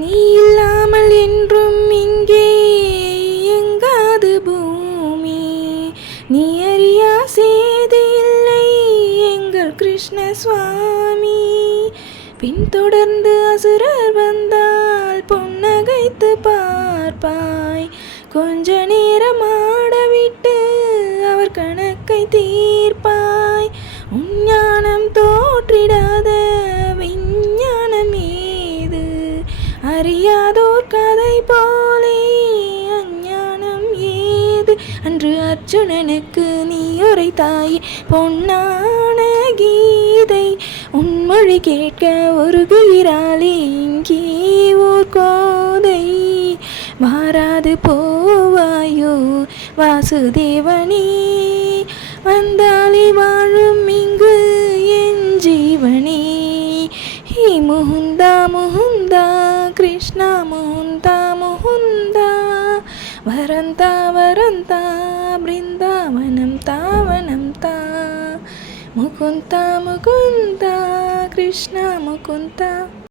நீ இல்லாமல் என்றும் இங்கே எங்காது பூமி. நீ அறியா சேதி இல்லை எங்கள் கிருஷ்ண சுவாமி. பின்தொடர்ந்து அசுரர் வந்தால் பொன்னகைத்து பார்ப்பாய். கொஞ்ச நேரம் ஆடவிட்டு அவர் கணக்கை தீர்ப்பாய். உஞ்ஞானம் தோற்றிடாத விஞ்ஞானம் ஏது? அறியாதோர் கதை போலே அஞ்ஞானம் ஏது? அன்று அர்ஜுனனுக்கு நீ உரைத்தாயே பொன்னான கீதை. உன்மொழி கேட்க உருகுகிறாளே இங்கே ஓர் கோதை. மாறாது போவாயோ வாசுதேவனே, வந்தாலே வாழும் இங்கு என் ஜீவனே. ஹே முகுந்தா முகுந்தா கிருஷ்ணா முகுந்தா முகுந்தா, வரந்தா வரந்தா பிருந்தாவனம் தாவனம் தா. முகுந்தா முகுந்தா கிருஷ்ணா முகுந்தா.